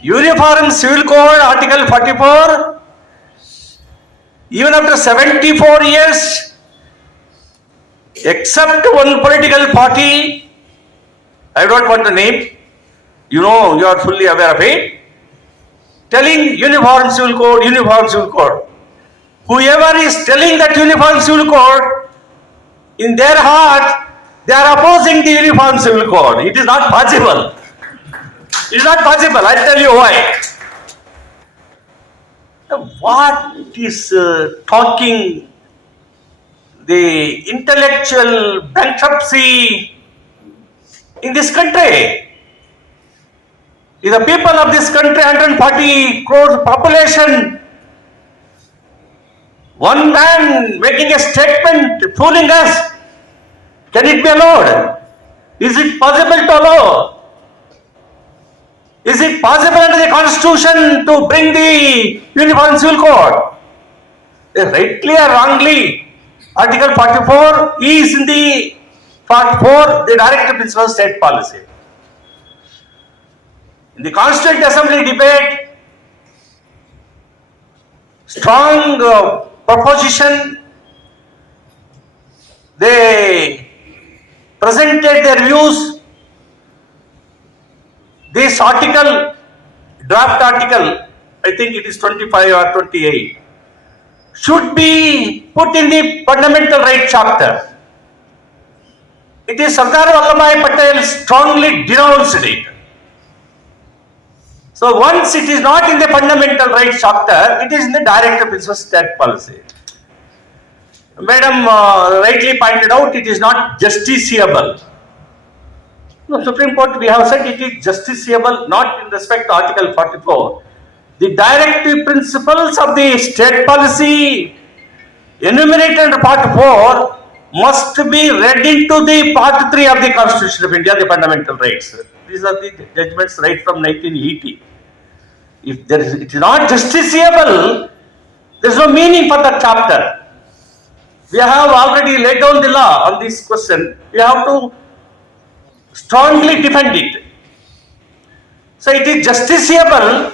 Uniform Civil Code, Article 44, even after 74 years, except one political party, I don't want to name, you know, you are fully aware of it, telling Uniform Civil Code, Uniform Civil Code. Whoever is telling that Uniform Civil Code, in their heart, they are opposing the Uniform Civil Code. It is not possible. It is not possible. I'll tell you why. What is talking the intellectual bankruptcy in this country? Is the people of this country, 140 crore population, one man making a statement fooling us? Can it be allowed? Is it possible to allow? Is it possible under the Constitution to bring the Uniform Civil Code? Rightly or wrongly, Article 44 is in the Part 4, the directive principle of state policy. In the Constituent Assembly debate, strong proposition, they presented their views. This article, draft article, I think it is 25 or 28, should be put in the fundamental right chapter. It is Sardar Vallabhbhai Patel strongly denounced it. So once it is not in the fundamental right chapter, it is in the directive principle of state policy. Madam rightly pointed out, it is not justiciable. No, Supreme Court, we have said it is justiciable not in respect to Article 44. The directive principles of the state policy enumerated under Part 4 must be read into the Part 3 of the Constitution of India, the fundamental rights. These are the judgments right from 1980. If it is not justiciable, there is no meaning for that chapter. We have already laid down the law on this question. We have to strongly defend it. So it is justiciable.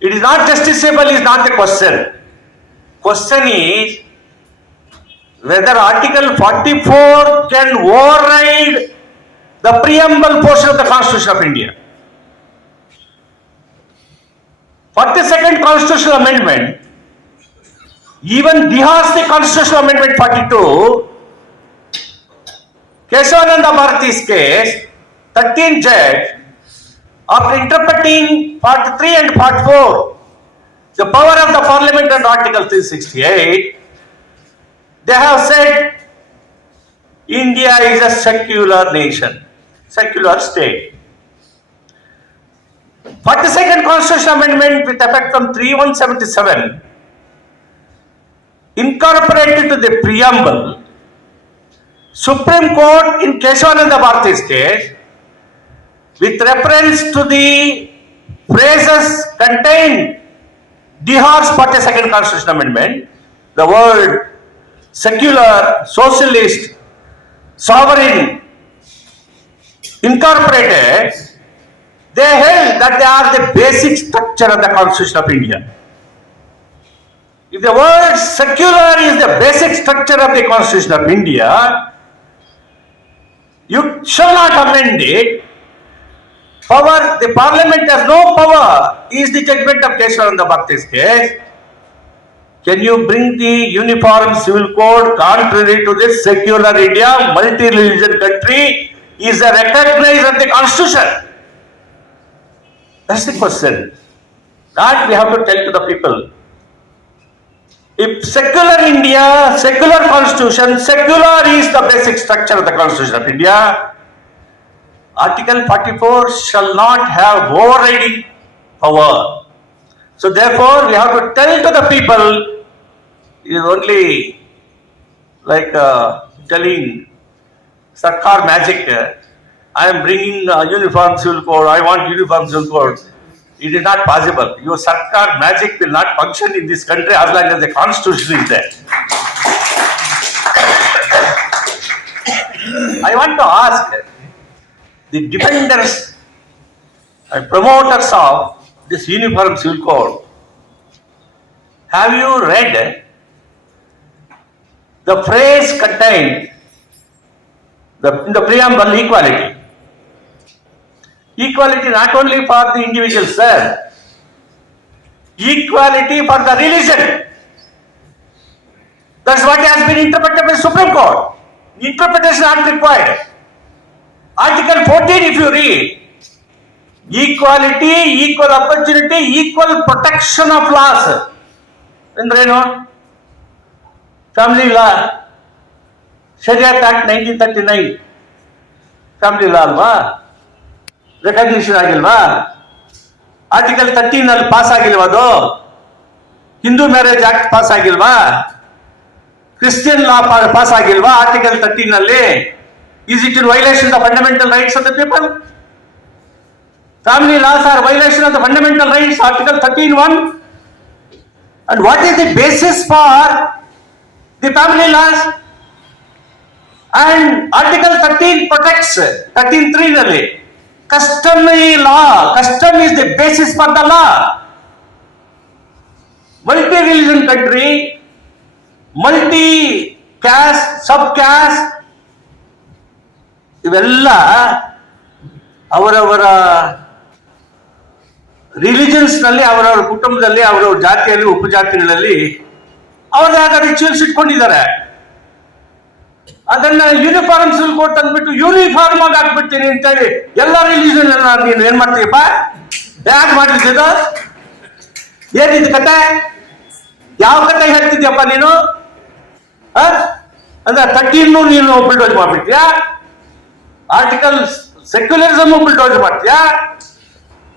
It is not justiciable is not the question. Question is whether Article 44 can override the preamble portion of the Constitution of India. 42nd Constitutional Amendment, even Bihar's the Constitutional Amendment 42, Keshavananda Bharati's case, 13 judge, after interpreting Part 3 and Part 4, the power of the Parliament under Article 368, they have said India is a secular nation, secular state. 42nd Constitutional Amendment with effect from 3177 incorporated to the preamble. Supreme Court in Keshavananda Bharati's case, with reference to the phrases contained Bihar's 42nd Constitutional Amendment, the word secular, socialist, sovereign incorporated, they held that they are the basic structure of the Constitution of India. If the word secular is the basic structure of the Constitution of India, you shall not amend it. Power, the Parliament has no power, is the judgment of Keshavananda Bharati's case. Can you bring the Uniform Civil Code contrary to this secular India, multi-religion country, is a recognized of the Constitution? That's the question. That we have to tell to the people. If secular India, secular Constitution, secular is the basic structure of the Constitution of India, Article 44 shall not have overriding power. So therefore, we have to tell to the people, it is only like telling Sarkar magic. I am bringing a Uniform Civil Code, I want Uniform Civil Code. It is not possible. Your Sarkar magic will not function in this country as long as the Constitution is there. I want to ask the defenders and promoters of this uniform civil code, have you read the phrase contained in the preamble, equality? Equality not only for the individual, sir. Equality for the religion. That's what has been interpreted by Supreme Court. Interpretation not required. Article 14, if you read, equality, equal opportunity, equal protection of laws. Andreno? Family law. Sharia Act 1939. Family law alva? Recognition agilva? Article 13 ಅಲ್ಲಿ pass ಆಗಿಲ್ವಾ ಅದು? Hindu marriage act pass ಆಗಿಲ್ವಾ? Christian law pass ಆಗಿಲ್ವಾ article 13 ಅಲ್ಲಿ? Is it in violation of the fundamental rights of the people? Family laws are violation of the fundamental rights, article 13(1). And what is the basis for the family laws? And article 13 protects 13(3) ನಲ್ಲಿ customary law. Custom is the basis for the law. Multi-religion country, multi-caste, sub-caste, ಇವೆಲ್ಲ ಅವರವರ religions ನಲ್ಲಿ, ಅವರವರ ಕುಟುಂಬದಲ್ಲಿ, ಅವರವರ ಜಾತಿಯಲ್ಲಿ, ಉಪಜಾತಿಗಳಲ್ಲಿ ಅವರದೇ ಆದ ರಿಚುವಲ್ಸ್ ಇಟ್ಕೊಂಡಿದ್ದಾರೆ. ಅದನ್ನ ಯೂನಿಫಾರ್ಮ್ ಸಿವಿಲ್ ಕೋಡ್ ತಂದ್ಬಿಟ್ಟು ಯೂನಿಫಾರ್ಮ್ ಆಗಿ ಹಾಕ್ಬಿಡ್ತೀನಿ ಅಂತೇಳಿ ಎಲ್ಲ ರಿಲಿಜನ್ ಎಲ್ಲ ನೀನು ಏನ್ ಮಾಡ್ತೀಯಪ್ಪ? ಯಾಕೆ ಮಾಡ್ತಿದ್ದ? ಏನಿದ್ ಕತೆ? ಯಾವ ಕತೆ ಹೇಳ್ತಿದ್ಯಪ್ಪ ನೀನು? ಅಂದ್ರೆ 13 ನೀನು ಬಿಲ್ಡೋಜ್ ಮಾಡ್ಬಿಡ್ತೀಯಾ? ಆರ್ಟಿಕಲ್ ಸೆಕ್ಯುಲರಿಸಮ್ ಬಿಲ್ಡೋಜ್ ಮಾಡ್ತೀಯಾ?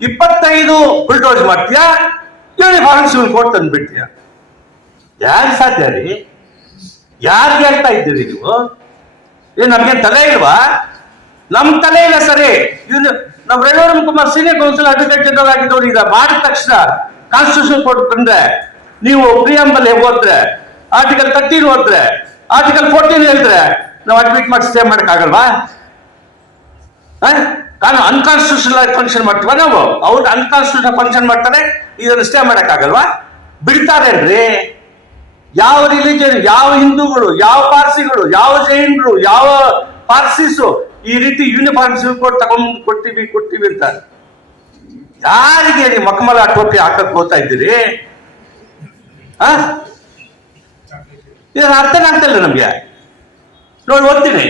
25 ಬಿಲ್ಡೋಜ್ ಮಾಡ್ತೀಯಾ? ಯೂನಿಫಾರ್ಮ್ ಸಿವಿಲ್ ಕೋಡ್ ತಂದ್ಬಿಡ್ತೀಯಾ? ಯಾರು ಸಾಧ್ಯ ರೀ? ಯಾರಿಗೆ ಹೇಳ್ತಾ ಇದ್ದೀರಿ ನೀವು? ಏನ್ ನಮ್ಗೆ ತಲೆ ಇಲ್ವಾ? ನಮ್ ತಲೆ ಇಲ್ಲ ಸರಿ. ನಾವು Raghuvaram Kumar senior counsel advocate general ಆಗಿದ್ದವ್ರು ಈಗ ಮಾಡಿದ ತಕ್ಷಣ ಕಾನ್ಸ್ಟಿಟ್ಯೂಷನ್ ಕೋರ್ಟ್ ಬಂದ್ರೆ ನೀವು ಪ್ರಿಯಾಂಬಲ್ ಓದ್ರೆ, ಆರ್ಟಿಕಲ್ 13 ಓದ್ರೆ, ಆರ್ಟಿಕಲ್ 14 ಹೇಳಿದ್ರೆ ನಾವು ಅಡ್ಮಿಟ್ ಮಾಡಿ ಸ್ಟೇ ಮಾಡಕ್ ಆಗಲ್ವಾ? ಅನ್ಕಾನ್ಸ್ಟಿಟ್ಯೂಷನಲ್ ಫಂಕ್ಷನ್ ಮಾಡ್ತೀವ ನಾವು? ಅವ್ರು ಅನ್ಕಾನ್ಸ್ಟಿಟ್ಯೂಷನಲ್ ಫಂಕ್ಷನ್ ಮಾಡ್ತಾರೆ, ಇದನ್ನು ಸ್ಟೇ ಮಾಡಕ್ ಆಗಲ್ವಾ? ಬಿಡ್ತಾರೇನ್ರಿ? ಯಾವ ರಿಲಿಜನ್, ಯಾವ ಹಿಂದೂಗಳು, ಯಾವ ಪಾರ್ಸಿಗಳು, ಯಾವ ಜೈನರು, ಯಾವ ಪಾರ್ಸಿಸು ಈ ರೀತಿ ಯೂನಿಫಾರ್ಮ್ ಸಿವಿಲ್ ಕೋಡ್ ತಗೊಂಡ್ ಕೊಡ್ತೀವಿ ಅಂತ ಯಾರಿಗೆ ನೀವು ಮಕ್ಕಮಲ ಟೋಪಿ ಹಾಕಕ್ ಹೋಗ್ತಾ ಇದ್ದೀರಿ? ಇದನ್ನ ಅರ್ಥನೇ ಆಗ್ತಾ ಇಲ್ಲ ನಮ್ಗೆ. ನೋಡಿ ಓದ್ತೀನಿ,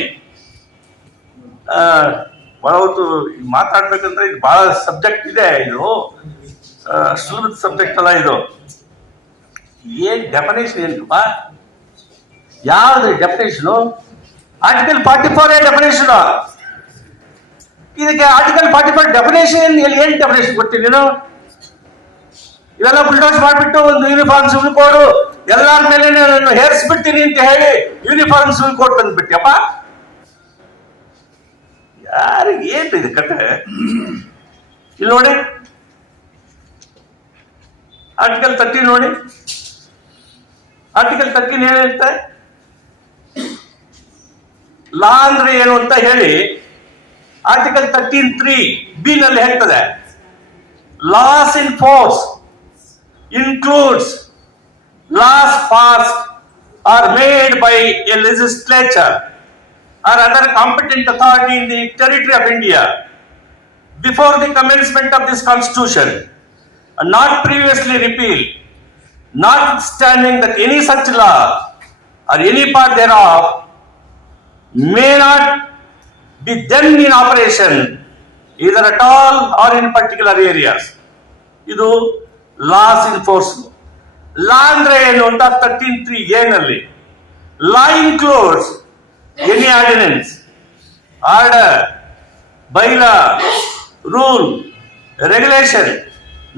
ಬಹಳ ಹೊತ್ತು ಮಾತಾಡ್ಬೇಕಂದ್ರೆ ಇದು ಬಹಳ ಸಬ್ಜೆಕ್ಟ್ ಇದೆ. ಇದು ಸುಲಭದ ಸಬ್ಜೆಕ್ಟ್ ಅಲ್ಲ ಇದು. ಏನ್ ಡೆಫಿನೇಷನ್ ಏನ್ಪಾ? ಯಾವ್ದು ಡೆಫಿನೇಷನು? Article 44 definition. ಇದಕ್ಕೆ ಆರ್ಟಿಕಲ್ 44 ಡೆಫಿನೇಷನ್ ಏನ್ ಡೆಫಿನೇಷನ್ ಕೊಡ್ತೀನಿ ನೀನು? ಇವೆಲ್ಲ ಬುಲ್ಡೋಸ್ ಮಾಡ್ಬಿಟ್ಟು ಒಂದು ಯೂನಿಫಾರ್ಮ್ ಸಿವಿಲ್ ಕೋಡ್ ಎಲ್ಲಾರ ಮೇಲೆ ನಾನು ಹೇರಿಸ್ಬಿಡ್ತೀನಿ ಅಂತ ಹೇಳಿ ಯೂನಿಫಾರ್ಮ್ ಸಿವಿಲ್ ಕೋಡ್ ತಂದ್ಬಿಟ್ಟಿಯಪ್ಪ. ಯಾರಿಗೆ ಏನ್ ಇದು ಕತೆ? ಇಲ್ಲಿ ನೋಡಿ, ಆರ್ಟಿಕಲ್ 13 ನೋಡಿ. ಆರ್ಟಿಕಲ್ 13 ಏನ್ ಹೇಳ್ತಾ? ಲಾ ಅಂದ್ರೆ ಏನು ಅಂತ ಹೇಳಿ ಆರ್ಟಿಕಲ್ 13(3)(b) ನಲ್ಲಿ ಹೇಳ್ತದೆ. Loss in force includes laws passed or made by a legislature or other competent authority in the territory of India before the commencement of this constitution and not previously repealed, notwithstanding that any such law or any part thereof may not be then in operation either at all or in particular areas. ಇದು laws in force. Law ಅಂದ್ರೆ ಏನು ಅಂತ 13(3)(a) ನಲ್ಲಿ law includes any ordinance, order, bylaw, rule, regulation,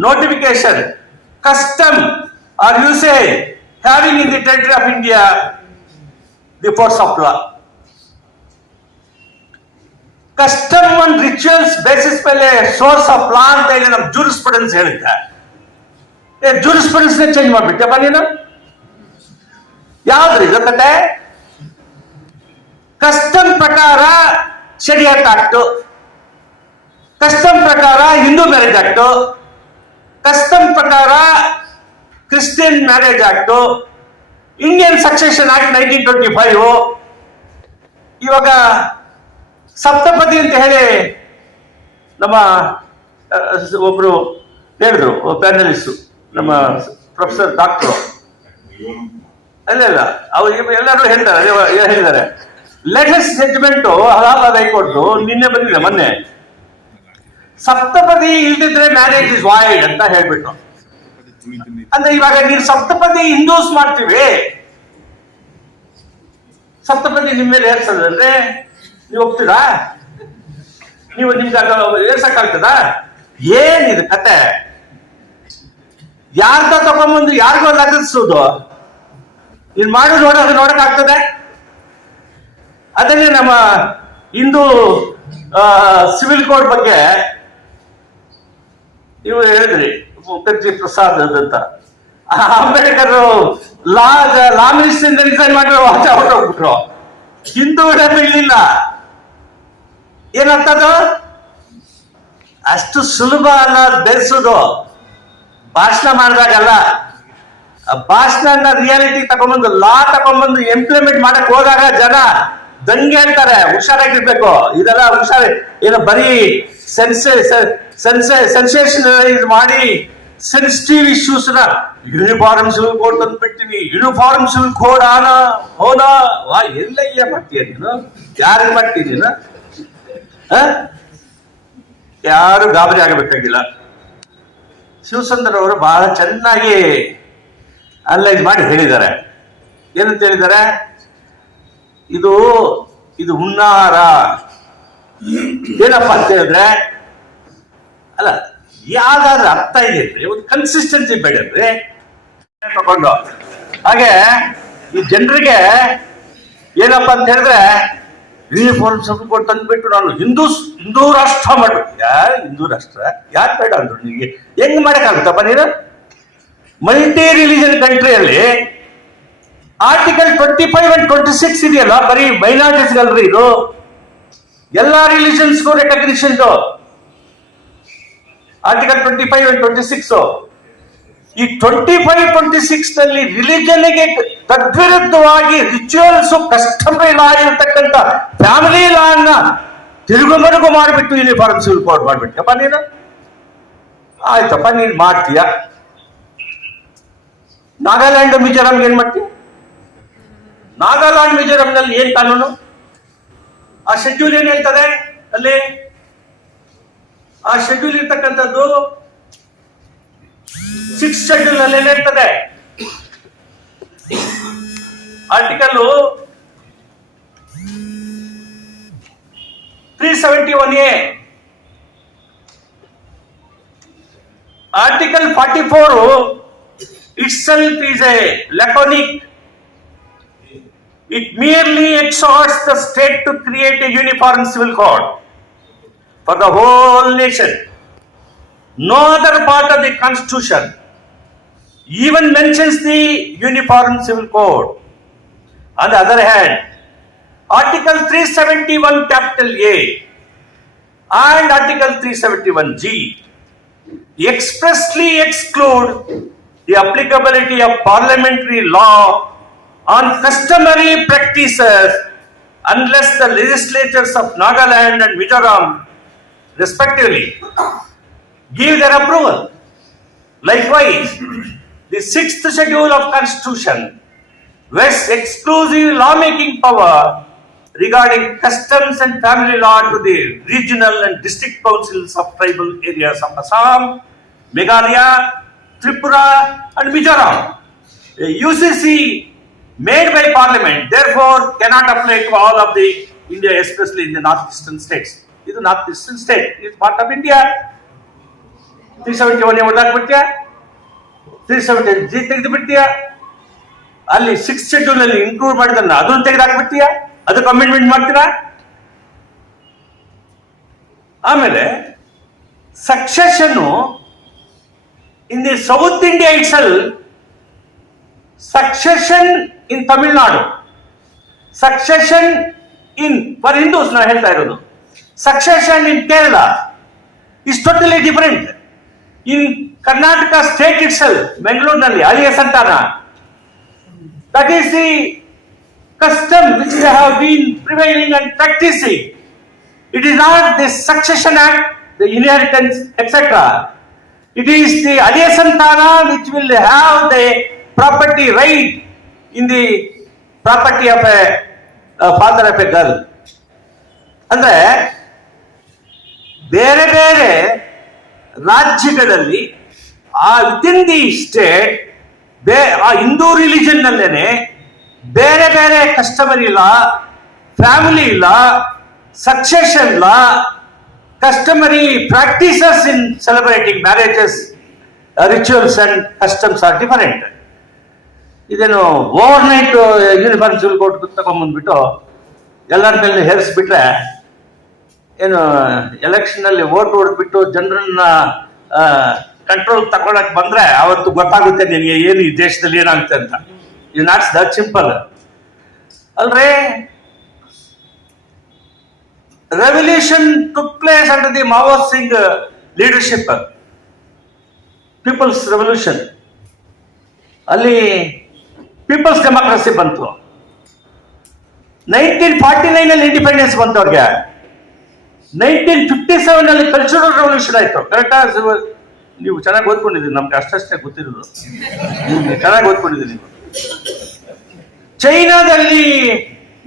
notification, custom or usage having in the territory of India the force of law. Custom and rituals basis ಮೇಲೆ source of law ಅಂತ ಹೇಳಿ ನಮ್ jurisprudence ಹೇಳಿದ್ದ. Jurisprudence change ಮಾಡ್ಬಿಟ್ಟೆ ನೀನು? ಯಾವ್ದ್ರಿ ಗೊತ್ತೇ? Custom ಪ್ರಕಾರ ಶರಿಯತ್ act, custom ಪ್ರಕಾರ ಹಿಂದೂ ಮ್ಯಾರೇಜ್ ಆಕ್ಟ್, ಕಸ್ಟಮ್ ಪ್ರಕಾರ Christian marriage act, Indian succession act 1925. ಇವಾಗ ಸಪ್ತಪದಿ ಅಂತ ಹೇಳಿ ನಮ್ಮ ಒಬ್ರು ಹೇಳಿದ್ರು, ಪ್ಯಾನಲಿಸ್ಟು, ನಮ್ಮ ಪ್ರೊಫೆಸರ್ ಡಾಕ್ಟರ್, ಅಲ್ಲ ಅವ್ರು ಎಲ್ಲರೂ ಹೇಳಿದ್ದಾರೆ ಲೇಟೆಸ್ಟ್ ಜಡ್ಜ್ಮೆಂಟ್ ಅಲಹಾಬಾದ್ ಹೈಕೋರ್ಟ್ ನಿನ್ನೆ ಬಂದಿದೆ, ಮೊನ್ನೆ. ಸಪ್ತಪದಿ ಇಲ್ದಿದ್ರೆ ಮ್ಯಾರೇಜ್ ಇಸ್ ವಾಯ್ಡ್ ಅಂತ ಹೇಳ್ಬಿಟ್ಟು. ಅಂದ್ರೆ ಇವಾಗ ನೀವು ಸಪ್ತಪದಿ ಹಿಂದೂಸ್ ಮಾಡ್ತೀವಿ, ಸಪ್ತಪದಿ ನಿಮ್ಮ ಮೇಲೆ ಏರ್ಸೋದಂದ್ರೆ ನೀವು ಹೋಗ್ತೀರಾ? ನೀವು ನಿಮ್ಗೆ ಏರ್ಸಕ್ಕಾಗ್ತದ? ಏನಿದೆ ಕತೆ? ಯಾರ್ದ ತಗೊಂಡ್ಬಂದು ಯಾರಿಗೋ ಲಗಿಸೋದು? ನೀನ್ ಮಾಡಿ ನೋಡಕ್ ಆಗ್ತದೆ? ಅದನ್ನೇ ನಮ್ಮ ಹಿಂದೂ ಸಿವಿಲ್ ಕೋಡ್ ಬಗ್ಗೆ ನೀವು ಹೇಳಿದ್ರಿ, ಮುಖರ್ಜಿ ಪ್ರಸಾದ್ ಅಂತ. ಅಂಬೇಡ್ಕರ್ ಲಾ ಮಿನಿಸ್ಟರ್ ರಿಸೈನ್ ಮಾಡಿರೋ ವಾಚ ಹೊರಟೋಗ್ಬಿಟ್ರು. ಹಿಂದೂ ಇರಲಿಲ್ಲ. ಏನಂತದು? ಅಷ್ಟು ಸುಲಭ ಅಲ್ಲ ಬೆರೆಸೋದು. ಭಾಷಣ ಮಾಡಿದಾಗಲ್ಲ, ಭಾಷಣ ರಿಯಾಲಿಟಿ ತಗೊಂಡ್ಬಂದು ಲಾ ತಗೊಂಡ್ಬಂದು ಇಂಪ್ಲಿಮೆಂಟ್ ಮಾಡಕ್ ಹೋದಾಗ ಜನ ದಂಗೆ ಹೇಳ್ತಾರೆ. ಹುಷಾರಾಗಿರ್ಬೇಕು. ಇದೆಲ್ಲ ಹುಷಾರಿ ಏನೋ ಬರೀ ಸೆನ್ಸೇಷನಲೈಸ್ ಮಾಡಿ ಸೆನ್ಸಿಟಿವ್ ಇಶ್ಯೂಸ್ ನ ಯೂನಿಫಾರ್ಮ್ ಸಿವಿಲ್ ಕೋಡ್ ತಂದ್ಬಿಡ್ತೀನಿ, ಯೂನಿಫಾರ್ಮ್ ಸಿವಿಲ್ ಕೋಡ್ ಹೋನಾ ಎಲ್ಲಯ್ಯ ಮಾಡ್ತೀಯ ನೀನು? ಯಾರಿಗೆ ಮಾಡ್ತೀನಿ ನೀನು? ಯಾರು ಗಾಬರಿ ಆಗಬೇಕಾಗಿಲ್ಲ. ಶಿವಸುಂದರ್ ಅವರು ಬಹಳ ಚೆನ್ನಾಗಿ ಅನಲೈಸ್ ಮಾಡಿ ಹೇಳಿದ್ದಾರೆ. ಏನಂತ ಹೇಳಿದ್ದಾರೆ? ಇದು ಹುನ್ನಾರ. ಏನಪ್ಪ ಅಂತ ಹೇಳಿದ್ರೆ, ಅಲ್ಲ ಯಾವ್ದಾದ್ರು ಅರ್ಥ ಇದೆ, ಒಂದು ಕನ್ಸಿಸ್ಟೆನ್ಸಿ ಬೇಡ್ರಿ ತಗೊಂಡು. ಹಾಗೆ ಈ ಜನರಿಗೆ ಏನಪ್ಪ ಅಂತ ಹೇಳಿದ್ರೆ, ಯೂನಿಫಾರ್ಮ್ ಸಿವಿಲ್ ಕೋಡ್ ತಂದ್ಬಿಟ್ಟು ನಾನು ಹಿಂದೂ ರಾಷ್ಟ್ರ ಮಾಡ್ಬೇಕು. ಹಿಂದೂ ರಾಷ್ಟ್ರ ಯಾಕೆ ಬೇಡ ಅಂದ್ರು? ನಿಮಗೆ ಹೆಂಗ್ ಮಾಡಕ್ಕಾಗುತ್ತಪ್ಪ ನೀನು? ಮಲ್ಟಿ ರಿಲಿಜನ್ ಕಂಟ್ರಿಯಲ್ಲಿ ಆರ್ಟಿಕಲ್ 25 and 26 ಇದೆಯಲ್ಲ, ಬರೀ ಮೈನಾರಿಟೀಸ್ ಅಲ್ರಿ ಇದು. ಎಲ್ಲಾ ರಿಲಿಜನ್ಸ್ಗೂ ರೆಕಗ್ನಿಷನ್. Article 25 and 26. ಈ 25, 26 ನಲ್ಲಿ ರಿಲಿಜನ್ಗೆ ತದ್ವಿರುದ್ಧವಾಗಿ ರಿಚುವಲ್ಸ್, ಕಸ್ಟಮರಿ ಲಾ ಇರತಕ್ಕಂಥ ಫ್ಯಾಮಿಲಿ ಲಾ ಅನ್ನ ತಿರುಗುಮರುಗು ಮಾಡಿಬಿಟ್ಟು ಯೂನಿಫಾರ್ಮ್ ಸಿವಿಲ್ ಕೋಡ್ ಮಾಡ್ಬಿಟ್ಟಪ್ಪ ನೀನು. ಆಯ್ತಪ್ಪ, ನೀನ್ ಮಾಡ್ತೀಯ. ನಾಗಾಲ್ಯಾಂಡ್ ಮಿಜೋರಾಂ ಏನ್ ಮಾಡ್ತೀಯ? ನಾಗಾಲ್ಯಾಂಡ್ ಮಿಜೋರಾಂ ನಲ್ಲಿ ಏನ್ ಕಾನೂನು? ಆ ಶೆಡ್ಯೂಲ್ ಏನ್ ಹೇಳ್ತದೆ ಅಲ್ಲಿ? ಆ ಶೆಡ್ಯೂಲ್ ಇರ್ತಕ್ಕಂಥದ್ದು 6th ಶೆಡ್ಯೂಲ್ ಅಲ್ಲಿ ಏನ್ ಹೇಳ್ತದೆ? Article 371A, article 44 itself is a laconic. It merely exhorts the state to create a uniform civil code for the whole nation. No other part of the constitution even mentions the uniform civil code. On the other hand, Article 371 capital A and Article 371G expressly exclude the applicability of parliamentary law on customary practices unless the legislatures of Nagaland and Mizoram respectively give their approval. Likewise, the 6th schedule of Constitution vests exclusive lawmaking power regarding customs and family law to the regional and district councils of tribal areas of Assam, Meghalaya, Tripura and Mizoram. A UCC made by Parliament therefore cannot apply to all of the India, especially in the northeastern states. This is northeastern state, it is part of India. 371 ಹೊರದಾಕ್ಬಿಡ್ತೀಯ, 370G ತೆಗೆದುಬಿಡ್ತೀಯ, ಅಲ್ಲಿ 6th schedule ಅಲ್ಲಿ include ಮಾಡಿದನ್ನ ಅದನ್ನು ತೆಗೆದಾಕ್ಬಿಡ್ತೀಯ, ಅದಕ್ಕೆ amendment ಮಾಡ್ತೀರಾ. ಆಮೇಲೆ succession in the South India itself, succession in Tamil Nadu, succession in, for Hindus na ಹೇಳ್ತಾ ಇರೋದು, succession in Kerala, is totally different. In Karnataka state itself, Mangalore-nalli, Aliya Santana, that is the custom which they have been prevailing and practicing. It is not the Succession Act, the inheritance, etc. It is the Aliya Santana which will have the property right in the property of a father of a girl. ಅಂದ್ರೆ ಬೇರೆ ಬೇರೆ ರಾಜ್ಯಗಳಲ್ಲಿ ಆ within the state ಆ Hindu religion ನಲ್ಲೇನೆ ಬೇರೆ ಬೇರೆ customary law, family law, succession law, customary practices in celebrating marriages, rituals and customs are different. ಇದೇನು overnight uniform civil code ತಗೊಂಡ್ಬಂದ್ಬಿಟ್ಟು ಎಲ್ಲರ ಮೇಲೆ ಹೇರಿಸ್ಬಿಟ್ರೆ ಏನು ಎಲೆಕ್ಷನ್ ಅಲ್ಲಿ ವೋಟ್ ಹೊಡೆದ್ಬಿಟ್ಟು ಜನರನ್ನ ಕಂಟ್ರೋಲ್ ತಗೊಳಕ್ ಬಂದ್ರೆ ಅವತ್ತು ಗೊತ್ತಾಗುತ್ತೆ ನಿನಗೆ ಏನು ಈ ದೇಶದಲ್ಲಿ ಏನಾಗುತ್ತೆ ಅಂತ. ಇದು ನಾಟ್ಸ್ ದಟ್ ಸಿಂಪಲ್ ಅಲ್ರೇ. Revolution took place under the Mao Singh leadership. People's Revolution. ಅಲ್ಲಿ ಪೀಪಲ್ಸ್ ಡೆಮಾಕ್ರಸಿ ಬಂತು. 1949 ಅಲ್ಲಿ ಇಂಡಿಪೆಂಡೆನ್ಸ್ ಬಂತು ಅವ್ರಿಗೆ. 1957 ಅಲ್ಲಿ ಕಲ್ಚರಲ್ ರೆವಲ್ಯೂಷನ್ ಆಯ್ತು. ಕರೆಕ್ಟಾ? ನೀವು ಚೆನ್ನಾಗಿ ಓದ್ಕೊಂಡಿದ್ದೀರಿ, ನಮ್ಗೆ ಅಷ್ಟೇ ಗೊತ್ತಿರೋದು. ಚೆನ್ನಾಗಿ ಓದ್ಕೊಂಡಿದ್ದೀರಿ ನೀವು. ಚೈನಾದಲ್ಲಿ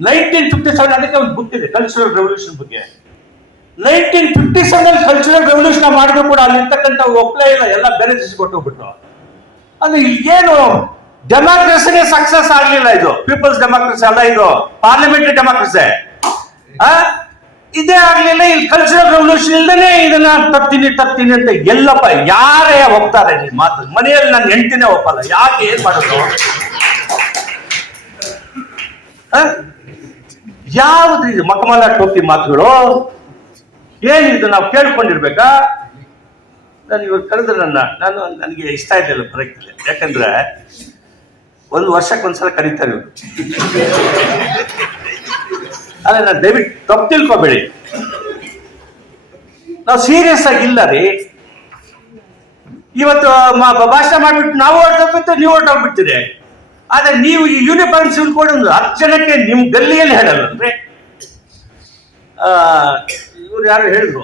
1957 ಅದಕ್ಕೆ ಒಂದು ಗೊತ್ತಿದೆ ಕಲ್ಚರಲ್ ರೆವಲ್ಯೂಷನ್ ಬಗ್ಗೆ. 1957 ಕಲ್ಚರಲ್ ರೆವಲ್ಯೂಷನ್ ಮಾಡಿದ್ರು ಕೂಡ ಅಲ್ಲಿರ್ತಕ್ಕಂಥ ಒಪ್ಪಲೇ ಇಲ್ಲ, ಎಲ್ಲ ಬೇರೆ ದೇಶಕ್ಕೆ ಕೊಟ್ಟೋಗ್ಬಿಟ್ರು. ಅಂದ್ರೆ ಏನು ಡೆಮಾಕ್ರಸಿಗೆ ಸಕ್ಸಸ್ ಆಗ್ಲಿಲ್ಲ. ಇದು ಪೀಪಲ್ಸ್ ಡೆಮಾಕ್ರಸಿ ಅಲ್ಲ, ಇದು ಪಾರ್ಲಿಮೆಂಟರಿ ಡೆಮಾಕ್ರಸಿ. ಇದೇ ಆಗ್ಲಿಲ್ಲ. ಇಲ್ಲಿ ಕಲ್ಚರಲ್ ರೆವಲ್ಯೂಷನ್ ಇಲ್ದೇನೆ ಇದನ್ನ ತರ್ತೀನಿ ಅಂತ ಎಲ್ಲಪ್ಪ ಯಾರೇ ಹೋಗ್ತಾರೆ ಮಾತು. ಮನೆಯಲ್ಲಿ ನನ್ನ ಹೆಂಡತಿನೇ ಒಪ್ಪಲ್ಲ. ಯಾಕೆ? ಏನ್ ಮಾಡೋದು? ಯಾವ್ದು ಇದು ಮಕಮಲ ಟೋಪಿ ಮಾತುಗಳು? ಏನಿದು ನಾವು ಕೇಳ್ಕೊಂಡಿರ್ಬೇಕಾ? ನಾನು ಇವಾಗ ಕರೆದ್ರೆ ನನಗೆ ಇಷ್ಟ ಇದ್ದಿಲ್ಲ ಬರಕ್ಕಿಲ್ಲ. ಯಾಕಂದ್ರೆ ಒಂದು ವರ್ಷಕ್ಕೊಂದ್ಸಲ ಕರೀತಾರೆ ಇವರು. ಅಲ್ಲ, ನಾನು ದಯವಿಟ್ಟು ತಪ್ಪು ತಿಳ್ಕೊಬೇಡಿ. ನಾವು ಸೀರಿಯಸ್ ಆಗಿಲ್ಲ ರೀ. ಇವತ್ತು ಭಾಷಣ ಮಾಡ್ಬಿಟ್ಟು ನಾವು ಹೊರಟೋಗ್ಬಿಟ್ಟು ನೀವು ಹೊರಟೋಗ್ಬಿಡ್ತೀರಿ. ಆದ್ರೆ ನೀವು ಈ ಯೂನಿಫಾರ್ಮ್ ಸಿವಿಲ್ ಕೋಡ್ ಒಂದು 10 ಜನಕ್ಕೆ ನಿಮ್ ಗಲ್ಲಿಯಲ್ಲಿ ಹೇಳಲ್ಲಂದ್ರೆ. ಇವ್ರು ಯಾರು ಹೇಳಿದ್ರು,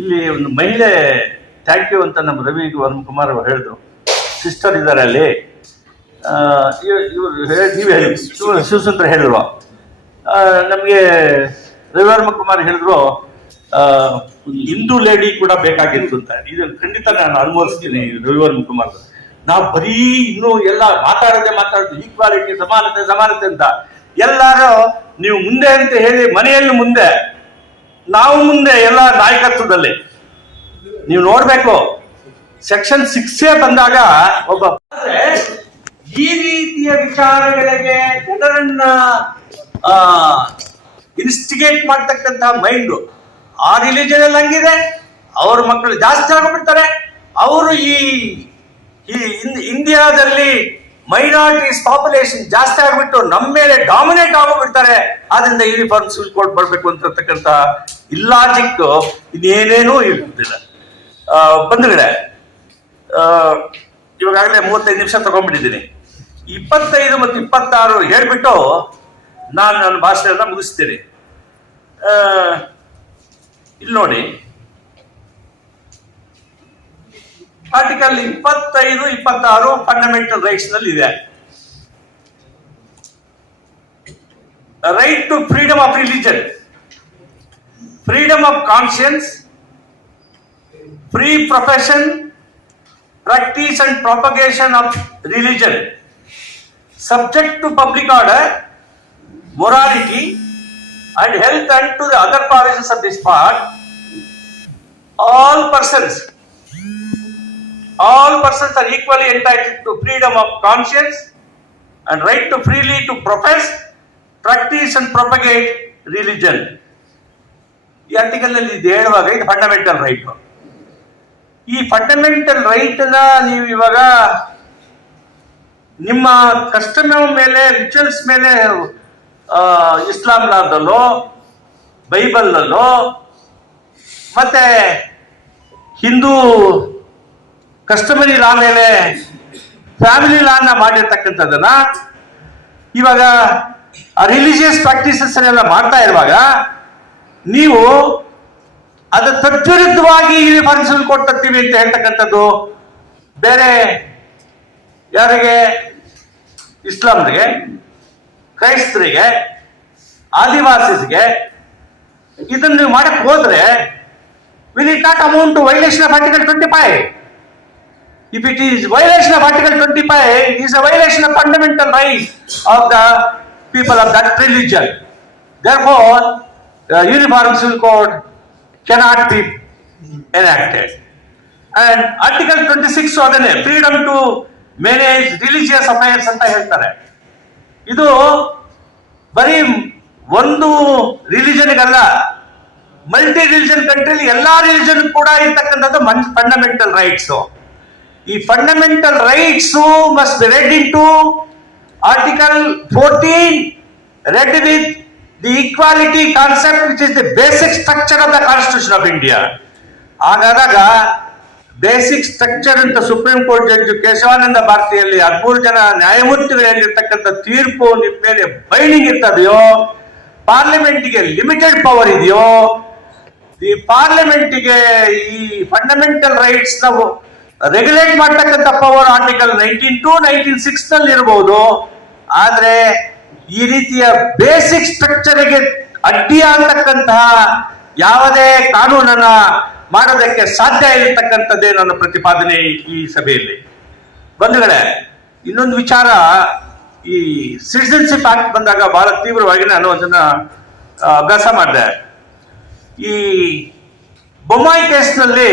ಇಲ್ಲಿ ಒಂದು ಮಹಿಳೆ ಥ್ಯಾಂಕ್ ಯು ಅಂತ ನಮ್ಮ ರವಿ ವರ್ಮಕುಮಾರ್ ಅವರು ಹೇಳಿದ್ರು. ಸಿಸ್ಟರ್ ಇದ್ದಾರೆ ಅಲ್ಲಿ. ಇವರು ನೀವು ಹೇಳಿ ಶಿವಸುಂದರ್ ಹೇಳಿದ್ರು. ನಮಗೆ ರವಿ ವರ್ಮಕುಮಾರ್ ಹೇಳಿದ್ರು ಹಿಂದೂ ಲೇಡಿ ಕೂಡ ಬೇಕಾಗಿತ್ತು ಅಂತ. ಇದನ್ನು ಖಂಡಿತ ನಾನು ಅನುಭವಿಸ್ತೀನಿ ರವಿ ವರ್ಮಕುಮಾರ್. ನಾವು ಬರೀ ಇನ್ನೂ ಎಲ್ಲ ಮಾತಾಡೋದು ಈಕ್ವಾಲಿಟಿ, ಸಮಾನತೆ ಅಂತ. ಎಲ್ಲಾರು ನೀವು ಮುಂದೆ ಅಂತ ಹೇಳಿ ಮನೆಯಲ್ಲಿ ಮುಂದೆ, ನಾವು ಮುಂದೆ ಎಲ್ಲ ನಾಯಕತ್ವದಲ್ಲಿ. ನೀವು ನೋಡ್ಬೇಕು, ಸೆಕ್ಷನ್ 6 ಬಂದಾಗ ಒಬ್ಬ ಈ ರೀತಿಯ ವಿಚಾರಗಳಿಗೆ ಜನರನ್ನ ಇನ್ಸ್ಟಿಗೇಟ್ ಮಾಡ್ತಕ್ಕಂತಹ ಮೈಂಡು ಆ ರಿಲಿಜನ್ ಅಲ್ಲಿ ಹಂಗಿದೆ. ಅವ್ರ ಮಕ್ಕಳು ಜಾಸ್ತಿ ಆಗೋಗ್ಬಿಡ್ತಾರೆ. ಅವರು ಈ ಇಂಡಿಯಾದಲ್ಲಿ ಮೈನಾರಿಟೀಸ್ ಪಾಪ್ಯುಲೇಷನ್ ಜಾಸ್ತಿ ಆಗ್ಬಿಟ್ಟು ನಮ್ಮ ಮೇಲೆ ಡಾಮಿನೇಟ್ ಆಗೋಗ್ಬಿಡ್ತಾರೆ. ಆದ್ರಿಂದ ಯೂನಿಫಾರ್ಮ್ ಸಿವಿಲ್ ಕೋಡ್ ಬರ್ಬೇಕು ಅಂತಕ್ಕಂಥ ಇಲ್ಲಾಜಿಕ್ ಇನ್ನೇನೇನೂ ಇರ್ತಿಲ್ಲ. ಬಂಧುಗಳೇ, ಇವಾಗಲೇ 35 ನಿಮಿಷ ತಗೊಂಡ್ಬಿಟ್ಟಿದ್ದೀನಿ. 25 ಮತ್ತು 26 ಹೇಳ್ಬಿಟ್ಟು ನಾನು ನನ್ನ ಭಾಷೆಯನ್ನ ಮುಗಿಸ್ತೀನಿ. ಇಲ್ಲಿ ನೋಡಿ, ಆರ್ಟಿಕಲ್ 25, 26 ಫಂಡಮೆಂಟಲ್ ರೈಟ್ಸ್ ನಲ್ಲಿ ಇದೆ. Right to freedom of religion, freedom of conscience, free profession, practice and propagation of religion, subject to public order, morality and health and to the other provisions of this part. All persons are equally entitled to freedom of conscience and right to freely to profess, practice and propagate religion. ಈ article ನಲ್ಲಿ ಇದು ಹೇಳುವಾಗ ಇದು fundamental right. ಈ fundamental right ನ ನೀವು ಇವಾಗ ನಿಮ್ಮ ಕಸ್ಟಮ್ ಮೇಲೆ, ರಿಚುವಲ್ಸ್ ಮೇಲೆ ಇಸ್ಲಾಂ ಲಾದಲ್ಲೋ, ಬೈಬಲ್ ಅಲ್ಲೋ, ಮತ್ತೆ ಹಿಂದೂ ಕಸ್ಟಮರಿ ಲಾ ಮೇಲೆ ಫ್ಯಾಮಿಲಿ ಲಾನ ಮಾಡಿರ್ತಕ್ಕಂಥದ್ದನ್ನ ಇವಾಗ ರಿಲಿಜಿಯಸ್ ಪ್ರಾಕ್ಟೀಸಸ್ ಎಲ್ಲ ಮಾಡ್ತಾ ಇರುವಾಗ ನೀವು ಅದು ತದ್ವಿರುದ್ಧವಾಗಿ ಯೂನಿಫಾರ್ಮ್ ಸಿವಿಲ್ ಕೋಡ್ ತರ್ತೀವಿ ಅಂತ ಹೇಳ್ತಕ್ಕಂಥದ್ದು ಬೇರೆ ಯಾರಿಗೆ? ಇಸ್ಲಾಂರಿಗೆ, ಕ್ರೈಸ್ತರಿಗೆ, ಆದಿವಾಸಿಸ್ಗೆ ಇದನ್ನು ನೀವು ಮಾಡಕ್ ಹೋದ್ರೆ will it not amount to violation of Article 25? If it is violation of Article 25, it is a violation of fundamental rights of the people of that religion. Therefore, the Uniform Civil Code cannot be enacted. And Article 26 ಅದನ್ನೇ freedom to manage religious affairs ಅಂತ ಹೇಳ್ತಾರೆ. ಇದು ಬರೀ ಒಂದು ರಿಲಿಜನ್ಗಲ್ಲ, multi religion ಕಂಟ್ರಿಲಿ ಎಲ್ಲಾ religion ಕೂಡ ಇರ್ತಕ್ಕಂಥದ್ದು fundamental rights. ಈ fundamental rights must be read into article 14 read with the equality concept which is the basic structure of the constitution of India. ಹಾಗಾದಾಗ ಬೇಸಿಕ್ ಸ್ಟ್ರಕ್ಚರ್ ಅಂತ ಸುಪ್ರೀಂ ಕೋರ್ಟ್ ಜಡ್ಜ್ ಕೇಶವಾನಂದ ಭಾರತಿಯಲ್ಲಿ 13 ಜನ ನ್ಯಾಯಮೂರ್ತಿಗಳಿರ್ತಕ್ಕಂಥ ತೀರ್ಪು ನಿಮ್ಮ ಮೇಲೆ ಬೈಂಡಿಂಗ್ ಇರ್ತದೆಯೋ, ಪಾರ್ಲಿಮೆಂಟ್ಗೆ ಲಿಮಿಟೆಡ್ ಪವರ್ ಇದೆಯೋ, ಈ ಪಾರ್ಲಿಮೆಂಟ್ಗೆ ಈ ಫಂಡಮೆಂಟಲ್ ರೈಟ್ಸ್ ನ ರೆಗ್ಯುಲೇಟ್ ಮಾಡ್ತಕ್ಕಂಥ ಪವರ್ ಆರ್ಟಿಕಲ್ 19 19(6) ನಲ್ಲಿ ಇರಬಹುದು. ಆದ್ರೆ ಈ ರೀತಿಯ ಬೇಸಿಕ್ ಸ್ಟ್ರಕ್ಚರ್ಗೆ ಅಡ್ಡಿ ಆಗ್ತಕ್ಕಂತಹ ಯಾವುದೇ ಕಾನೂನನ್ನ ಮಾಡೋದಕ್ಕೆ ಸಾಧ್ಯ ಇರತಕ್ಕಂಥದ್ದೇ ನನ್ನ ಪ್ರತಿಪಾದನೆ ಈ ಸಭೆಯಲ್ಲಿ. ಬಂಧುಗಳೇ, ಇನ್ನೊಂದು ವಿಚಾರ, ಈ ಸಿಟಿಜನ್ಶಿಪ್ ಆಕ್ಟ್ ಬಂದಾಗ ಬಹಳ ತೀವ್ರವಾಗಿ ನಾನು ಅದನ್ನ ಅಭ್ಯಾಸ ಮಾಡಿದೆ. ಈ ಬೊಮ್ಮಾಯಿ ಕೇಸ್ನಲ್ಲಿ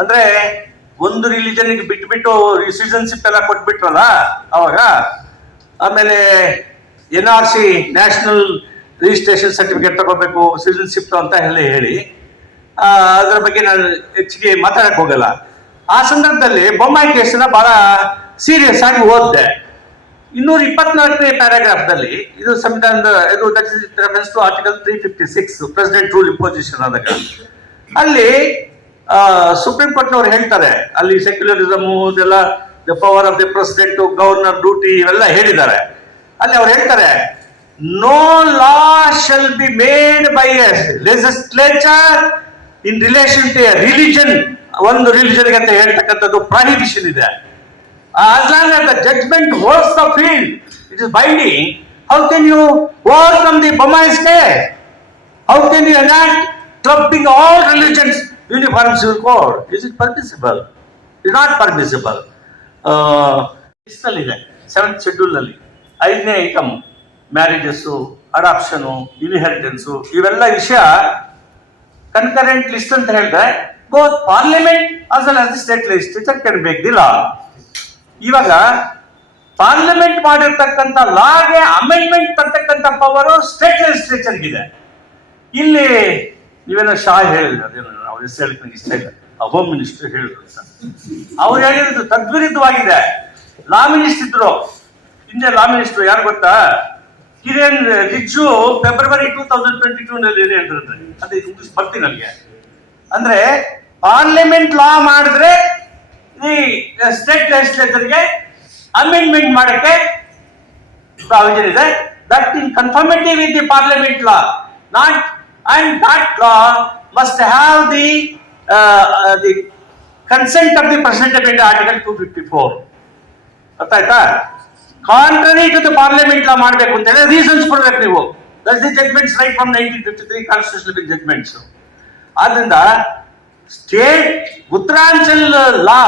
ಅಂದ್ರೆ ಒಂದು ರಿಲಿಜನ್ಗೆ ಬಿಟ್ಬಿಟ್ಟು ಸಿಟಿಜನ್ಶಿಪ್ ಎಲ್ಲ ಕೊಟ್ಬಿಟ್ರಲ್ಲ ಅವಾಗ, ಆಮೇಲೆ NRC ನ್ಯಾಷನಲ್ ರಿಜಿಸ್ಟ್ರೇಷನ್ ಸರ್ಟಿಫಿಕೇಟ್ ತಗೋಬೇಕು ಸಿಟಿಜನ್ಶಿಪ್ ಅಂತ ಹೇಳಿ ಅದರ ಬಗ್ಗೆ ನಾನು ಹೆಚ್ಚಿಗೆ ಮಾತಾಡಕ್ ಹೋಗಲ್ಲ. ಆ ಸಂದರ್ಭದಲ್ಲಿ ಬೊಮ್ಮಾಯಿ ಕೇಸನ್ನ ಬಹಳ ಸೀರಿಯಸ್ ಆಗಿ ಓದಿದೆ. 224ನೇ ಪ್ಯಾರಾಗ್ರಾಫ್ದಲ್ಲಿ ಇದು ಸಂವಿಧಾನದ reference to article 356 president rule imposition ಆದಾಗ ಅಲ್ಲಿ ಸುಪ್ರೀಂ ಕೋರ್ಟ್ನವ್ರು ಹೇಳ್ತಾರೆ, ಅಲ್ಲಿ ಸೆಕ್ಯುಲರಿಸಮ್ ಇದೆಲ್ಲ the power of the president, governor duty ಇವೆಲ್ಲ ಹೇಳಿದ್ದಾರೆ. ಅಲ್ಲಿ ಅವ್ರು ಹೇಳ್ತಾರೆ, no law shall be made by a legislature in relation to a religion, ಒಂದು ರಿಲಿಜನ್ಗೆ ಅಂತ ಹೇಳ್ತಕ್ಕಂಥದ್ದು ಪ್ರಾಹಿಬಿಷನ್ ಇದೆ. As long as the judgment holds the field, it is binding. How can you overcome the Bommai's case? How can you enact clubbing all religions uniform civil code? Is it permissible? It is not permissible. ಇದೆ 7th schedule ನಲ್ಲಿ 5ನೇ item marriages, adoption, inheritance ಇವೆಲ್ಲ ವಿಷಯ concurrent list ಅಂತ ಹೇಳಿದ್ರೆ both parliament as well as the state legislature can make the law. ಇವಾಗ parliament ಮಾಡಿರ್ತಕ್ಕಂಥ ಲಾಗೆ amendment ತರ್ತಕ್ಕಂಥ power state ಲೆಜಿಸ್ಲೇಚರ್ಗಿದೆ. ಇಲ್ಲಿ ನೀವೇನೋ ಶಾ ಹೇಳಿದ್ರು, ಅದೇನೋ ಅವ್ರ ಹೆಸರು ಹೇಳಿದ್ ನಂಗೆ ಇಷ್ಟ ಇಲ್ಲ, ಹೋಮ್ ಮಿನಿಸ್ಟರ್ ಹೇಳಿದ್ರು ಅಂತ. ಅವ್ರು ಹೇಳಿರೋದು ತದ್ವಿರುದ್ಧವಾಗಿದೆ. ಲಾ ಮಿನಿಸ್ಟರ್ ಇದ್ರು, ಹಿಂದೆ ಲಾ ಮಿನಿಸ್ಟರ್ ಯಾರು ಗೊತ್ತಾ? ಕಿರಣ್ ರಿಜ್ಜು ಫೆಬ್ರವರಿ 2022 ನಲ್ಲಿ ಏನು ಹೇಳಿದ್ರೆ, ಅದೇ ಇಂಗ್ಲಿಷ್ ಬರ್ತೀನಿ ನನಗೆ. ಅಂದ್ರೆ ಪಾರ್ಲಿಮೆಂಟ್ ಲಾ ಮಾಡಿದ್ರೆ ಈ ಸ್ಟೇಟ್ ಲೆಜಿಸ್ಲೇಚರ್ಗೆ ಅಮೆಂಡ್ಮೆಂಟ್ ಮಾಡಕ್ಕೆ ಪ್ರಾವಿಷನ್ ಇದೆ. That in conformity with the parliament law, not and that law must have the consent of the president of India article 254. ಅರ್ಥ ಆಯ್ತಾ? Contrary to the parliament law ಮಾಡಬೇಕು ಅಂತ ಹೇಳಿ ರೀಸನ್ಸ್ ಕೊಡ್ಬೇಕು ನೀವು. That's the judgments right from 1953 constitutional judgments. ಆದ್ರಿಂದ state Uttaranchal law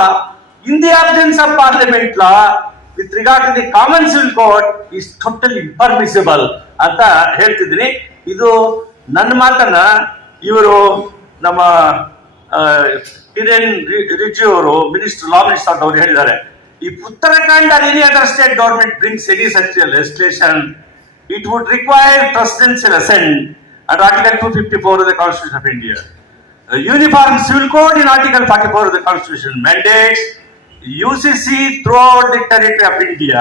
in the absence of parliament law with regard to the common civil code is totally impermissible ಅಂತ ಹೇಳ್ತಿದ್ದೀನಿ. ಇದು ನನ್ನ ಮಾತನ್ನ ಇವರು ನಮ್ಮ ಕಿರಣ್ ರಿಜ್ಜು ಅವರು ಮಿನಿಸ್ಟರ್ ಲಾ ಮಿನಿಸ್ಟರ್ ಅವರು ಹೇಳಿದ್ದಾರೆ. If Uttarakhand or any other state government brings any such legislation, it would require presidential assent under Article 254 of the Constitution of India. The Uniform Civil Code in Article 44 of the Constitution mandates UCC throughout the territory of India,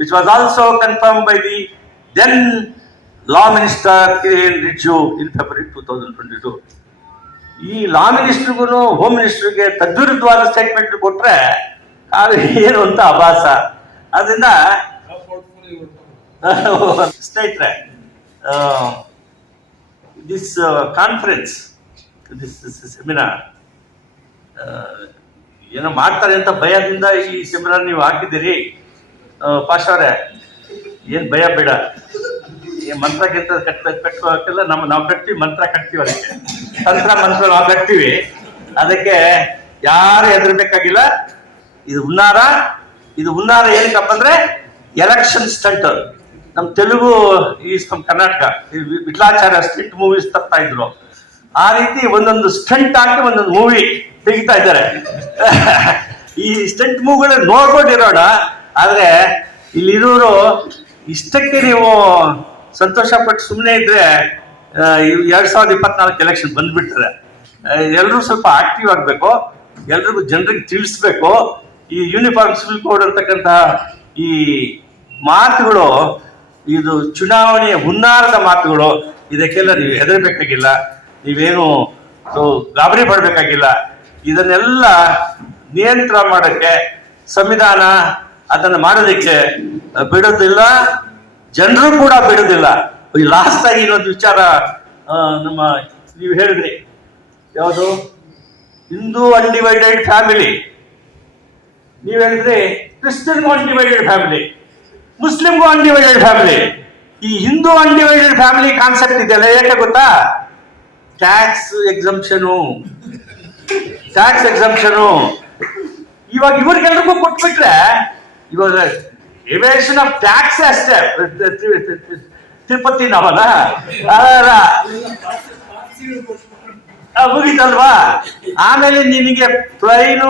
which was also confirmed by the then Law Minister Kiren Rijiju in February 2022. ಈ ಲಾ ಮಿನಿಸ್ಟರ್ಗೂ home ಮಿನಿಸ್ಟರ್ಗೆ ತದ್ವಿರುದ್ಧವಾದ statement ಕೊಟ್ರೆ ಅದು ಏನು ಅಂತ ಅಭಾಸ. ಅದರಿಂದ ಸ್ನೇಹಿತರೆ, this conference, this seminar ಏನೋ ಮಾಡ್ತಾರೆ ಅಂತ ಭಯದಿಂದ ಈ ಸೆಮಿನಾರ್ ನೀವು ಹಾಕಿದ್ದೀರಿ. ಪಾಶವ್ರೆ, ಏನು ಭಯ ಬೇಡ. ಮಂತ್ರ ಗಿಂತ ಕಟ್ಟುವ ನಾವು ಕಟ್ತೀವಿ, ಮಂತ್ರ ಕಟ್ತೀವಿ, ಅದಕ್ಕೆ ತಂತ್ರ ಮಂತ್ರ ನಾವು ಕಟ್ತೀವಿ. ಅದಕ್ಕೆ ಯಾರು ಹೆದರ್ಬೇಕಾಗಿಲ್ಲ. ಇದು ಹುನ್ನಾರ ಏನಕ್ಕಪ್ಪ ಅಂದ್ರೆ ಎಲೆಕ್ಷನ್ ಸ್ಟಂಟ್. ನಮ್ಮ ತೆಲುಗು ನಮ್ಮ ಕರ್ನಾಟಕ ವಿಟ್ಲಾಚಾರ್ಯ ಸ್ಟ್ರಿಕ್ಟ್ ಮೂವೀಸ್ ತರ್ತಾ ಇದ್ರು. ಆ ರೀತಿ ಒಂದೊಂದು ಸ್ಟಂಟ್ ಹಾಕಿ ಒಂದೊಂದು ಮೂವಿ ತೆಗಿತಾ ಇದ್ದಾರೆ. ಈ ಸ್ಟಂಟ್ ಮೂವಿಗಳನ್ನ ನೋಡ್ಕೊಂಡಿರೋಣ. ಆದ್ರೆ ಇಲ್ಲಿರೋರು ಇಷ್ಟಕ್ಕೆ ನೀವು ಸಂತೋಷ ಪಟ್ಟು ಸುಮ್ಮನೆ ಇದ್ರೆ 2024 ಎಲೆಕ್ಷನ್ ಬಂದ್ಬಿಡ್ತದೆ. ಎಲ್ಲರೂ ಸ್ವಲ್ಪ ಆಕ್ಟಿವ್ ಆಗಬೇಕು, ಎಲ್ರಿಗೂ ಜನರಿಗೆ ತಿಳಿಸ್ಬೇಕು. ಈ ಯೂನಿಫಾರ್ಮ್ ಸಿವಿಲ್ ಕೋಡ್ ಅಂತಕ್ಕಂಥ ಈ ಮಾತುಗಳು, ಇದು ಚುನಾವಣೆಯ ಹುನ್ನಾರದ ಮಾತುಗಳು. ಇದಕ್ಕೆಲ್ಲ ನೀವು ಹೆದರಬೇಕಾಗಿಲ್ಲ, ನೀವೇನು ಗಾಬರಿ ಪಡಬೇಕಾಗಿಲ್ಲ. ಇದನ್ನೆಲ್ಲ ನಿಯಂತ್ರಣ ಮಾಡೋಕ್ಕೆ ಸಂವಿಧಾನ ಅದನ್ನು ಮಾಡೋದಕ್ಕೆ ಬಿಡೋದಿಲ್ಲ, ಜನರು ಕೂಡ ಬಿಡೋದಿಲ್ಲ. ಈ ಲಾಸ್ಟ್ ಆಗಿ ಇನ್ನೊಂದು ವಿಚಾರ, ನೀವು ಹೇಳಿದ್ರಿ ಯಾವುದು, ಹಿಂದೂ ಅನ್ಡಿವೈಡೆಡ್ ಫ್ಯಾಮಿಲಿ. ನೀವು ಹೇಳಿದ್ರಿ ಕ್ರಿಶ್ಚಿಯನ್ಗೂ ಅನ್ಡಿವೈಡೆಡ್ ಫ್ಯಾಮಿಲಿ, ಮುಸ್ಲಿಮ್ಗೂ ಅನ್ಡಿವೈಡೆಡ್ ಫ್ಯಾಮಿಲಿ. ಈ ಹಿಂದೂ ಅನ್ಡಿವೈಡೆಡ್ ಫ್ಯಾಮಿಲಿ ಕಾನ್ಸೆಪ್ಟ್ ಇದೆಯಲ್ಲ, ಯಾಕೆ ಗೊತ್ತಾ? ಟ್ಯಾಕ್ಸ್ ಎಕ್ಸಂಪ್ಷನು. ಇವಾಗ ಇವ್ರಿಗೆಲ್ರಿಗೂ ಕೊಟ್ಬಿಟ್ರೆ ಇವಾಗ ಎವೇಷನ್ ಆಫ್ ಟ್ಯಾಕ್ಸ್ ಅಷ್ಟೇ. ತಿರುಪತಿ ನಾವಲ್ಲ ಮುಗೀತಲ್ವಾ? ಆಮೇಲೆ ನಿನಗೆ ಫ್ಲೈನು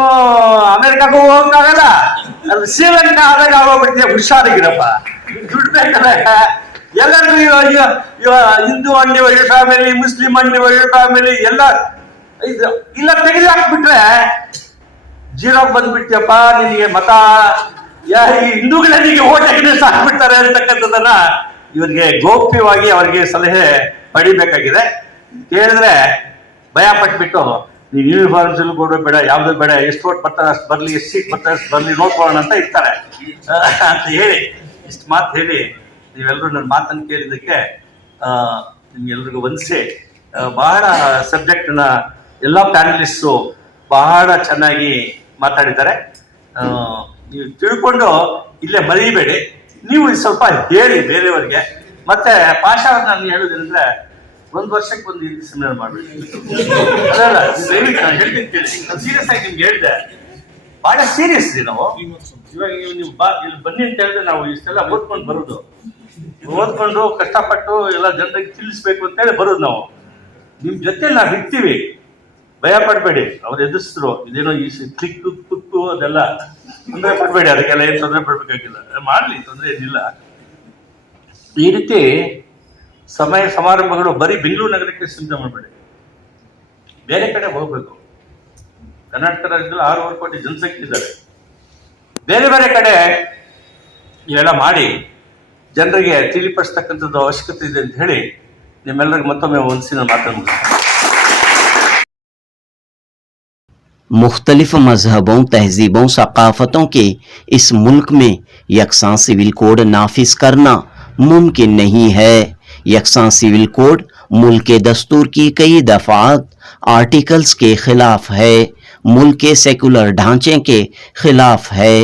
ಅಮೆರಿಕಾಗೂ ಹೋಗಕ್ಕಾಗಲ್ಲ, ಅದು ಶ್ರೀಲಂಕಾ ಆದಾಗ ಆಗೋಗ್ಬಿಡ್ತೀಯ. ಹುಷಾರಾಗಿರಪ್ಪ, ದುಡ್ಡು ಬೇಕಲ್ಲ ಎಲ್ಲರಿಗೂ. Hindu undivided family, Muslim undivided family ಎಲ್ಲ ಇಲ್ಲ ತೆಗೆದು ಹಾಕ್ಬಿಟ್ರೆ ಜೀರೋ ಬಂದ್ಬಿಡ್ತೀಯಪ್ಪ. ನಿನಗೆ ಮತ ಹಿಂದೂಗಳಿಗೆ ಓಟ್ ಅಗೇನ್ಸ್ಟ್ ಹಾಕ್ಬಿಡ್ತಾರೆ ಅಂತಕ್ಕಂಥದ್ದನ್ನ ಇವರಿಗೆ ಗೌಪ್ಯವಾಗಿ ಅವರಿಗೆ ಸಲಹೆ ಪಡಿಬೇಕಾಗಿದೆ. ಕೇಳಿದ್ರೆ ಭಯ ಪಟ್ಬಿಟ್ಟು ನೀವು ಯೂನಿಫಾರ್ಮ್ ಸಿಲ್ ಕೊಡೋದು ಬೇಡ, ಯಾವ್ದು ಬೇಡ, ಎಷ್ಟು ಓಟ್ ಬರ್ತಾರೆ ಅಷ್ಟು ಬರಲಿ, ಎಷ್ಟು ಸೀಟ್ ಬರ್ತಾರೆ ಅಷ್ಟು ಬರಲಿ, ನೋಡ್ಕೊಳ್ಳೋಣ ಅಂತ ಇರ್ತಾರೆ ಅಂತ ಹೇಳಿ ಇಷ್ಟು ಮಾತು ಹೇಳಿ ನೀವೆಲ್ಲರೂ ನನ್ನ ಮಾತನ್ನು ಕೇಳಿದ್ದಕ್ಕೆ ನಿಮ್ಗೆಲ್ರಿಗೂ ವಂದಿಸಿ. ಬಹಳ ಸಬ್ಜೆಕ್ಟ್ನ ಎಲ್ಲ ಪ್ಯಾನಲಿಸ್ಟು ಬಹಳ ಚೆನ್ನಾಗಿ ಮಾತಾಡಿದ್ದಾರೆ. ನೀವು ತಿಳ್ಕೊಂಡು ಇಲ್ಲೇ ಮರೀಬೇಡಿ, ನೀವು ಸ್ವಲ್ಪ ಹೇಳಿ ಬೇರೆಯವರಿಗೆ. ಮತ್ತೆ ಪಾಷಾ ನಾನು ಹೇಳೋದೇನೆಂದ್ರೆ, 1 ವರ್ಷಕ್ಕೆ ಒಂದು ಸೆಮಿನಾರ್ ಮಾಡಬೇಡಿ. ಅದಲ್ಲ, ದಯವಿಟ್ಟು ನಾನು ಹೇಳ್ತೀನಿ ಕೇಳಿ. ಸೀರಿಯಸ್ ಆಗಿ ನಿಮ್ಗೆ ಹೇಳಿದೆ, ಬಹಳ ಸೀರಿಯಸ್ ರೀ ನಾವು. ಇವಾಗ ನೀವು ಇಲ್ಲಿ ಬನ್ನಿ ಅಂತ ಹೇಳಿದ್ರೆ ನಾವು ಇಷ್ಟೆಲ್ಲ ಓದ್ಕೊಂಡು ಬರೋದು, ಓದ್ಕೊಂಡು ಕಷ್ಟಪಟ್ಟು ಎಲ್ಲ ಜನರಿಗೆ ತಿಳಿಸ್ಬೇಕು ಅಂತೇಳಿ ಬರೋದು ನಾವು. ನಿಮ್ ಜೊತೆ ನಾವು ಇರ್ತೀವಿ, ಭಯ ಪಡಬೇಡಿ. ಅವ್ರು ಎದುರಿಸಿದ್ರು ಇದೇನೋ ಈ ಕ್ಲಿಕ್ ಕುಕ್ಕು ಅದೆಲ್ಲ ತೊಂದರೆ ಪಡಬೇಡಿ, ಅದಕ್ಕೆಲ್ಲ ಏನು ತೊಂದರೆ ಪಡ್ಬೇಕಾಗಿಲ್ಲ, ಮಾಡ್ಲಿ, ತೊಂದರೆ ಏನಿಲ್ಲ. ಈ ರೀತಿ ಸಮಯ ಸಮಾರಂಭಗಳು ಬರೀ ಬೆಂಗಳೂರು ನಗರಕ್ಕೆ ಸೀಮಿತ ಮಾಡಬೇಡಿ, ಬೇರೆ ಕಡೆ ಹೋಗ್ಬೇಕು. ಕರ್ನಾಟಕ ರಾಜ್ಯದಲ್ಲಿ 6.5 ಕೋಟಿ ಜನಸಂಖ್ಯೆ ಇದ್ದಾರೆ. ಬೇರೆ ಬೇರೆ ಕಡೆ ಇವೆಲ್ಲ ಮಾಡಿ ಜನರಿಗೆ ತಿಳಿಪಡಿಸ್ತಕ್ಕಂಥದ್ದು ಅವಶ್ಯಕತೆ ಇದೆ ಅಂತ ಹೇಳಿ ನಿಮ್ಮೆಲ್ಲರಿಗೂ ಮತ್ತೊಮ್ಮೆ ಒಂದ್ಸಿನ ಮಾತನ್ನು. मुख्तलिफ मजहबों, तहजीबों, सकाफतों के इस मुल्क में यकसां सिविल कोड नाफिज करना मुमकिन नहीं है। यकसां सिविल कोड मुल्क के दस्तूर की कई दफात आर्टिकल्स के खिलाफ है, मुल्क के सेकुलर ढांचे के खिलाफ है।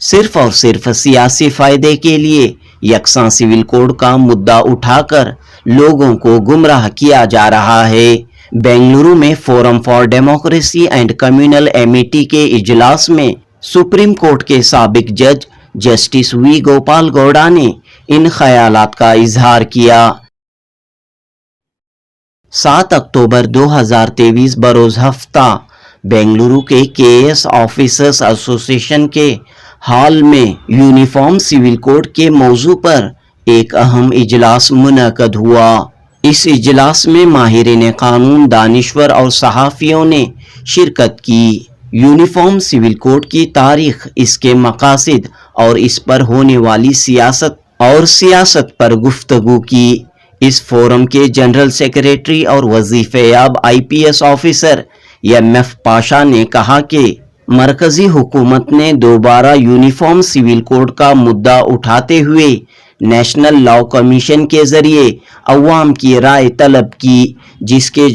सिर्फ और सिर्फ सियासी फायदे के लिए यकसां सिविल कोड का मुद्दा उठाकर लोगों को गुमराह किया जा रहा है। बेंगलुरु में forum for democracy and communal Amity के इजलास में सुप्रीम कोर्ट के साबिक जज जस्टिस वी गोपाल गौड़ा ने इन ख्यालात का इजहार किया। 7 अक्टूबर 2023 बरोज हफ्ता बेंगलुरु के केएस ऑफिसर्स एसोसिएशन के हॉल में यूनिफॉर्म सिविल कोड के मौजू पर एक अहम इजलास मुनक़द हुआ। इस इजलास में माहिरीन कानून, दानिश्वर और सहाफ़ियों ने शिरकत की। यूनिफॉर्म सिविल कोड की तारीख, इसके मकासद और इस पर होने वाली सियासत पर गुफ्तगू की। इस फोरम के जनरल सेक्रेटरी और वजीफेयाब IPS ऑफिसर MF पाशा ने कहा कि मरकजी हुकूमत ने दोबारा यूनिफॉर्म सिविल कोड का मुद्दा उठाते हुए नेशनल लॉ कमीशन के जरिए अवाम की राय तलब की, जिसके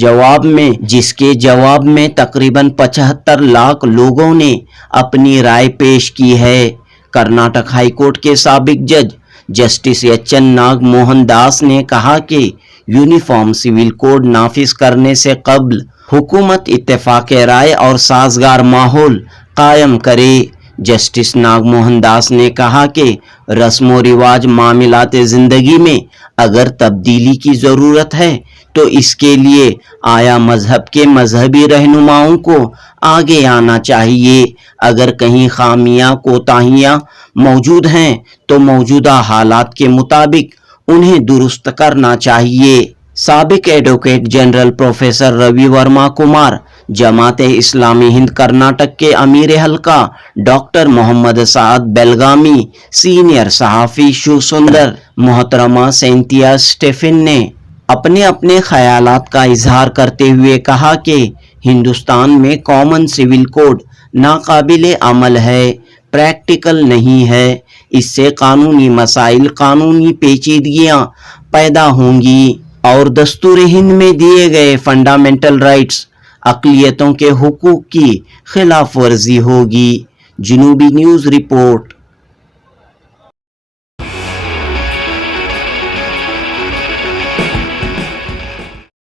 जवाब में तकरीबन 75 लाख लोगों ने अपनी राय पेश की है। कर्नाटक हाई कोर्ट के साबिक जज जस्टिस HN नागमोहन दास ने कहा कि यूनिफॉर्म सिविल कोड नाफिज करने से कबल हुकूमत इत्तेफाक राय और साजगार माहौल कायम करे। जस्टिस नागमोहन दास ने कहा कि रस्म रिवाज मामलात जिंदगी में अगर तब्दीली की ज़रूरत है तो इसके लिए आया मजहब के मजहबी रहनुमाओं को आगे आना चाहिए। अगर कहीं खामियां कोताहियां मौजूद हैं तो मौजूदा हालात के मुताबिक उन्हें दुरुस्त करना चाहिए। साबिक advocate general professor Ravi Varma Kumar, Jamaat Islami Hind Karnataka के अमीर हल्का डॉक्टर मोहम्मद साद बेलगामी, सीनियर सहाफ़ी शिव सुंदर, मोहतरमा सेंथिया स्टेफिन ने अपने अपने ख्यालात का इजहार करते हुए कहा कि हिंदुस्तान में कॉमन सिविल कोड नाकाबिले अमल है, प्रैक्टिकल नहीं है। इससे कानूनी मसाइल, कानूनी पेचीदगियां पैदा होंगी और दस्तूर हिंद में दिए गए फंडामेंटल राइट्स, अक़लियतों के हुकूक की खिलाफ वर्जी होगी। जनूबी न्यूज़ रिपोर्ट।